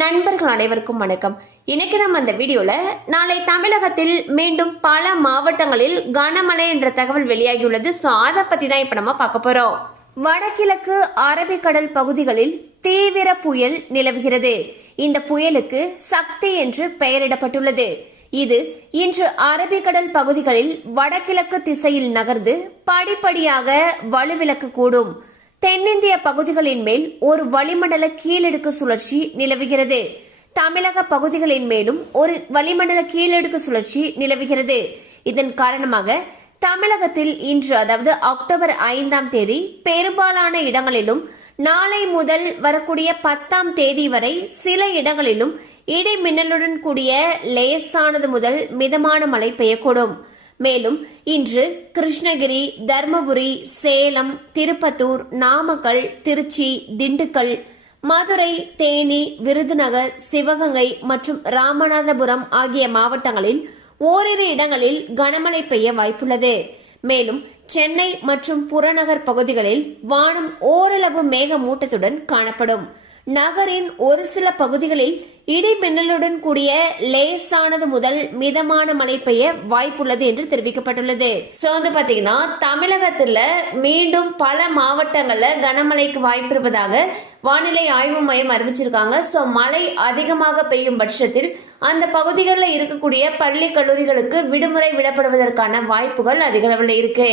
நண்பர்கள் அனைவருக்கும் வணக்கம். இன்னைக்கு நம்ம அந்த வீடியோல நாளை தமிழகத்தில் மீண்டும் பல மாவட்டங்களில் கனமழை என்ற தகவல் வெளியாகியுள்ளது. ஸோ அதை பத்தி தான் இப்ப நம்ம பார்க்க போறோம். வடகிழக்கு அரபிக்கடல் பகுதிகளில் தீவிர புயல் நிலவுகிறது. இந்த புயலுக்கு சக்தி என்று பெயரிடப்பட்டுள்ளது. இது இன்று அரபிக்கடல் பகுதிகளில் வடகிழக்கு திசையில் நகர்ந்து படிப்படியாக வலுவிழக்கக்கூடும். தென்னிந்திய பகுதிகளின் மேல் ஒரு வளிமண்டல கீழடுக்கு சுழற்சி நிலவுகிறது. தமிழக பகுதிகளின் மேலும் ஒரு வளிமண்டல கீழடுக்கு சுழற்சி நிலவுகிறது. இதன் காரணமாக தமிழகத்தில் இன்று அதாவது அக்டோபர் ஐந்தாம் தேதி பெரும்பாலான இடங்களிலும் நாளை முதல் வரக்கூடிய பத்தாம் தேதி வரை சில இடங்களிலும் இடி மின்னலுடன் கூடிய லேசானது முதல் மிதமான மழை பெய்யக்கூடும். மேலும் இன்று கிருஷ்ணகிரி தர்மபுரி சேலம் திருப்பத்தூர் நாமக்கல் திருச்சி திண்டுக்கல் மதுரை தேனி விருதுநகர் சிவகங்கை மற்றும் ராமநாதபுரம் ஆகிய மாவட்டங்களில் ஓரிரு இடங்களில் கனமழை பெய்ய வாய்ப்புள்ளது. மேலும் சென்னை மற்றும் புறநகர் பகுதிகளில் வானம் ஓரளவு மேகமூட்டத்துடன் காணப்படும். நகரின் ஒரு சில பகுதிகளில் இடி மின்னலுடன் கூடிய லேசானது முதல் மிதமான மழை பெய்ய வாய்ப்புள்ளது என்று தெரிவிக்கப்பட்டுள்ளது. சோ வந்து பாத்தீங்கன்னா தமிழகத்துல மீண்டும் பல மாவட்டங்கள்ல கனமழைக்கு வாய்ப்பு இருப்பதாக வானிலை ஆய்வு மையம் அறிவிச்சிருக்காங்க. சோ மழை அதிகமாக பெய்யும் பட்சத்தில் அந்த பகுதிகளில் இருக்கக்கூடிய பள்ளி கல்லூரிகளுக்கு விடுமுறை விடப்படுவதற்கான வாய்ப்புகள் அதிகளவில் இருக்குது